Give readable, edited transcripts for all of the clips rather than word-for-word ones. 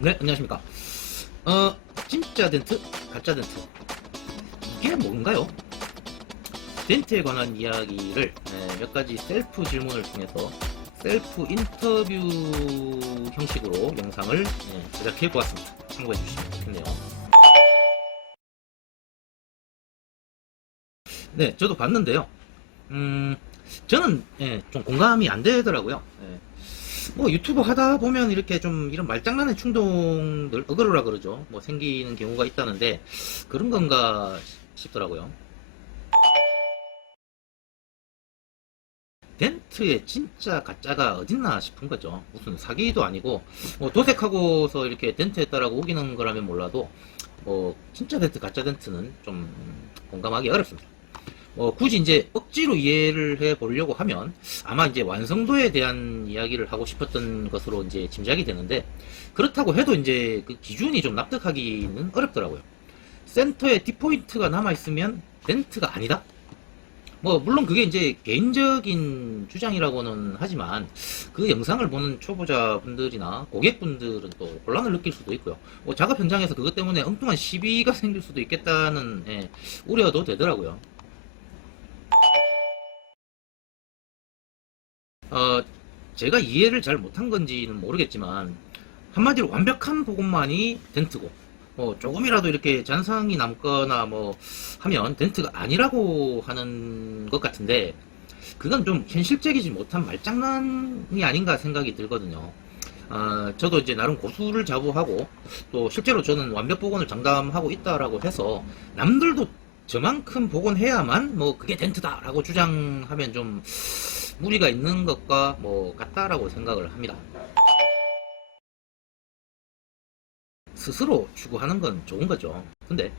네, 안녕하십니까. 진짜 덴트, 가짜 덴트. 이게 뭔가요? 덴트에 관한 이야기를 몇 가지 셀프 질문을 통해서 셀프 인터뷰 형식으로 영상을 제작해 보았습니다. 참고해 주시면 좋겠네요. 네, 저도 봤는데요. 저는 좀 공감이 안 되더라고요. 뭐 유튜브 하다 보면 이렇게 좀 이런 말장난의 충동들, 어그로라 그러죠. 뭐 생기는 경우가 있다는데 그런 건가 싶더라고요. 덴트의 진짜 가짜가 어딨나 싶은 거죠. 무슨 사기도 아니고 뭐 도색하고서 이렇게 덴트 했다라고 우기는 거라면 몰라도 뭐 진짜 덴트 가짜 덴트는 좀 공감하기 어렵습니다. 굳이 이제 억지로 이해를 해 보려고 하면 아마 이제 완성도에 대한 이야기를 하고 싶었던 것으로 이제 짐작이 되는데, 그렇다고 해도 이제 그 기준이 좀 납득하기는 어렵더라고요. 센터에 디포인트가 남아있으면 덴트가 아니다? 뭐 물론 그게 이제 개인적인 주장이라고는 하지만 그 영상을 보는 초보자분들이나 고객분들은 또 혼란을 느낄 수도 있고요. 작업 현장에서 그것 때문에 엉뚱한 시비가 생길 수도 있겠다는 우려도 되더라고요. 어, 제가 이해를 잘 못한 건지는 모르겠지만 한마디로 완벽한 복원만이 덴트고, 조금이라도 이렇게 잔상이 남거나 뭐 하면 덴트가 아니라고 하는 것 같은데, 그건 좀 현실적이지 못한 말장난이 아닌가 생각이 들거든요. 저도 이제 나름 고수를 자부하고 또 실제로 저는 완벽 복원을 장담하고 있다라고 해서 남들도 저만큼 복원해야만 뭐 그게 덴트다라고 주장하면 좀 무리가 있는 것과 뭐 같다라고 생각을 합니다. 스스로 추구하는 건 좋은 거죠. 근데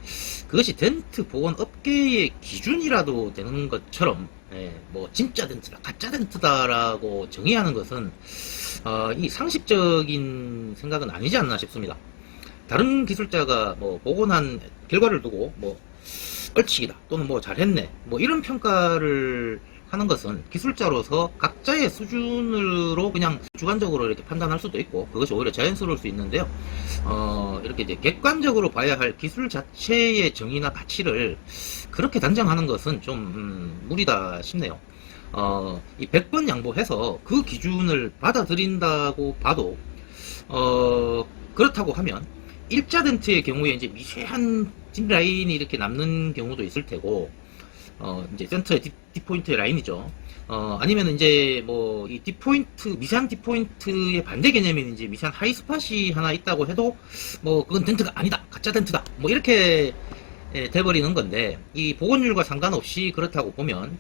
그것이 덴트 복원 업계의 기준이라도 되는 것처럼 뭐 진짜 덴트다, 가짜 덴트다라고 정의하는 것은 이 상식적인 생각은 아니지 않나 싶습니다. 다른 기술자가 뭐 복원한 결과를 두고 뭐 얼치기다 또는 뭐 잘했네 뭐 이런 평가를 하는 것은 기술자로서 각자의 수준으로 그냥 주관적으로 이렇게 판단할 수도 있고 그것이 오히려 자연스러울 수 있는데요. 이렇게 이제 객관적으로 봐야 할 기술 자체의 정의나 가치를 그렇게 단정하는 것은 좀 무리다 싶네요. 이 100번 양보해서 그 기준을 받아들인다고 봐도 그렇다고 하면 일자 덴트의 경우에 이제 미세한 딥 라인이 이렇게 남는 경우도 있을 테고, 이제 센터의 딥포인트의 라인이죠. 아니면 이제 뭐 이 딥포인트, 미세한 딥포인트의 반대 개념인 이제 미세한 하이스팟이 하나 있다고 해도 뭐 그건 덴트가 아니다, 가짜 덴트다, 뭐 이렇게 돼버리는 건데, 이 복원율과 상관없이 그렇다고 보면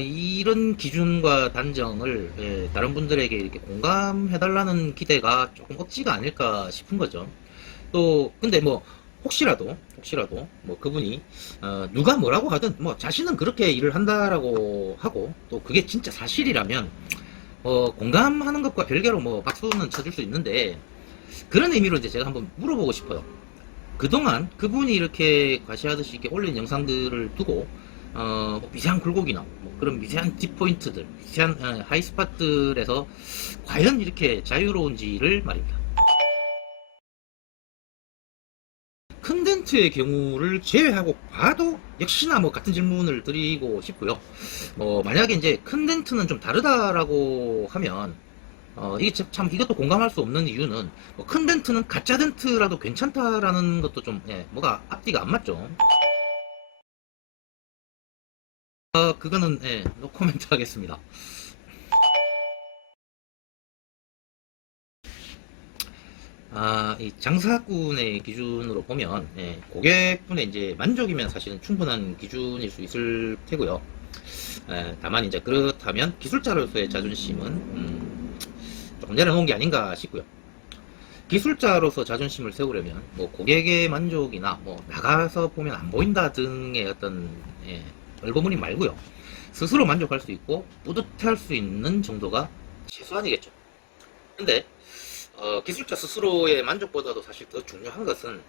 이런 기준과 단정을 다른 분들에게 이렇게 공감해달라는 기대가 조금 억지가 아닐까 싶은 거죠. 또 근데 뭐 혹시라도 뭐 그분이 누가 뭐라고 하든 뭐 자신은 그렇게 일을 한다라고 하고 또 그게 진짜 사실이라면 공감하는 것과 별개로 뭐 박수는 쳐줄 수 있는데, 그런 의미로 이제 제가 한번 물어보고 싶어요. 그동안 그분이 이렇게 과시하듯이 이렇게 올린 영상들을 두고 뭐 미세한 굴곡이나 뭐 그런 미세한 딥포인트들, 미세한 하이스팟들에서 과연 이렇게 자유로운지를 말입니다. 컨텐츠의 경우를 제외하고 봐도 역시나 뭐 같은 질문을 드리고 싶고요. 만약에 이제 컨텐츠는 좀 다르다라고 하면 이게 참 이것도 공감할 수 없는 이유는 뭐 컨텐츠는 가짜 덴트라도 괜찮다라는 것도 좀 뭐가 앞뒤가 안 맞죠. 그거는 노코멘트 하겠습니다. 이 장사꾼의 기준으로 보면 고객분의 이제 만족이면 사실은 충분한 기준일 수 있을 테고요. 다만 이제 그렇다면 기술자로서의 자존심은 조금 내려놓은 게 아닌가 싶고요. 기술자로서 자존심을 세우려면 뭐 고객의 만족이나 뭐 나가서 보면 안 보인다 등의 어떤 얼버무림 말고요. 스스로 만족할 수 있고 뿌듯할 수 있는 정도가 최소한이겠죠. 근데 기술자 스스로의 만족보다도 사실 더 중요한 것은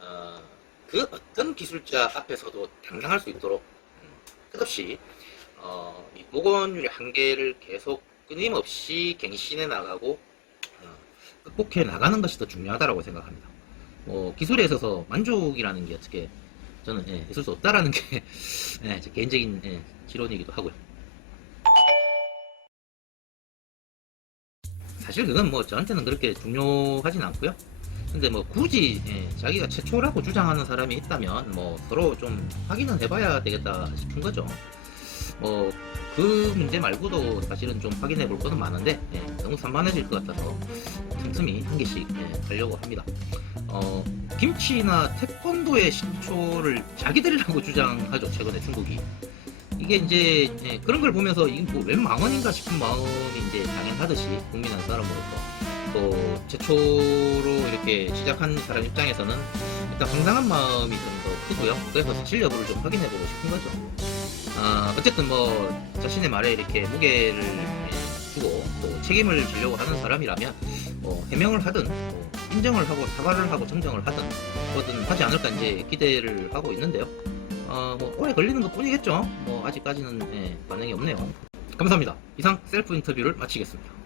어, 그 어떤 기술자 앞에서도 당당할 수 있도록 끝없이 이 복원율의 한계를 계속 끊임없이 갱신해 나가고 극복해 나가는 것이 더 중요하다고 생각합니다. 기술에 있어서 만족이라는 게 어떻게 저는 있을 수 없다라는 게 제 개인적인 지론이기도 하고요. 사실 그건 뭐 저한테는 그렇게 중요하진 않고요. 근데 뭐 굳이 자기가 최초라고 주장하는 사람이 있다면 뭐 서로 좀 확인은 해봐야 되겠다 싶은 거죠. 뭐 그 문제 말고도 사실은 좀 확인해 볼 거는 많은데 너무 산만해질 것 같아서 틈틈이 한 개씩 하려고 합니다. 김치나 태권도의 신초를 자기들이라고 주장하죠. 최근에 중국이. 이게 이제 그런 걸 보면서 이게 뭐웬 망언인가 싶은 마음이 이제 당연하듯이 국민 한 사람으로서 또 최초로 이렇게 시작한 사람 입장에서는 일단 황당한 마음이 좀 더 크고요. 그래서 사실 여부를 좀 확인해보고 싶은 거죠. 어쨌든 뭐 자신의 말에 이렇게 무게를 두고 또 책임을 지려고 하는 사람이라면 해명을 하든 인정을 하고 사과를 하고 정정을 하든 뭐든 하지 않을까 이제 기대를 하고 있는데요. 뭐 오래 걸리는 것 뿐이겠죠. 뭐 아직까지는 반응이 없네요. 감사합니다. 이상 셀프 인터뷰를 마치겠습니다.